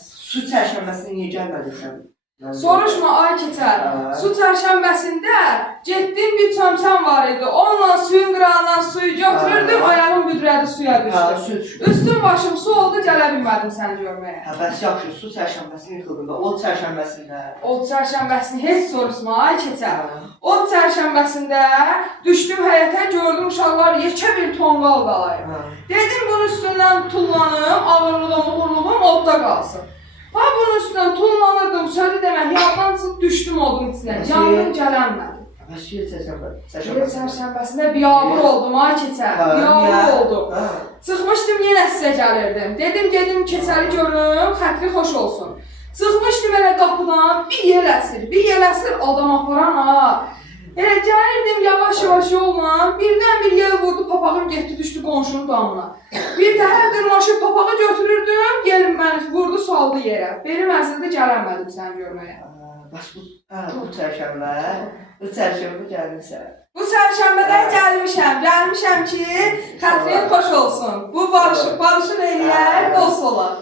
Su çərşənbəsinə niyə gəlmədin sən? Soruşma ay keçər. Su çərşənbəsində getdim bir çömçəm var idi. Onunla suyun qırağından suyu götürürdüm, ayağım büdrədi suya düşdü. Üstüm başım su oldu, gələ bilmədim səni görməyə. Bəs yaxşı, su çərşənbəsini yıxıldın da, ot çərşənbəsində. Ot çərşənbəsini heç soruşma ay keçər. Ot çərşənbəsində düşdüm həyətə, gördüm uşaqlar yekə bir tonqal qalayır. Dedim bunun üstündən tullanım, ağırlığım, uğurluğum odda qalsın. Bunun üstündən tullanırdım, sözü demək, yaddan çıxıb düşdüm odun içinə, yandım gələnmədim. Bəs yer çərşənbəsində? Yer çərşənbəsində biabır oldum, ay keçər, biabır oldum. Çıxmışdım, yenə sizə gəlirdim. Dedim, gedim keçəri görüm, xətri xoş olsun. Çıxmışdım elə qapıdan, bir yel əsir, adam aparan ha. Elə gəlirdim yavaş-yavaş yolla, birdən bir yel vurdu, papağım getdi, düşdü qonşunun damına. Bir təhər dırmaşıb papağı götürürdüm, gelin məni vurdu, saldı yerə. Benim əzildi, gələnmədim səni görməyə. Bəs bu çərşənbə, bu çərşənbə gəlmişsən. Bu çərşənbədən gəlmişəm ki, xətrin xoş olsun. Bu barışın eləyər, dost olar.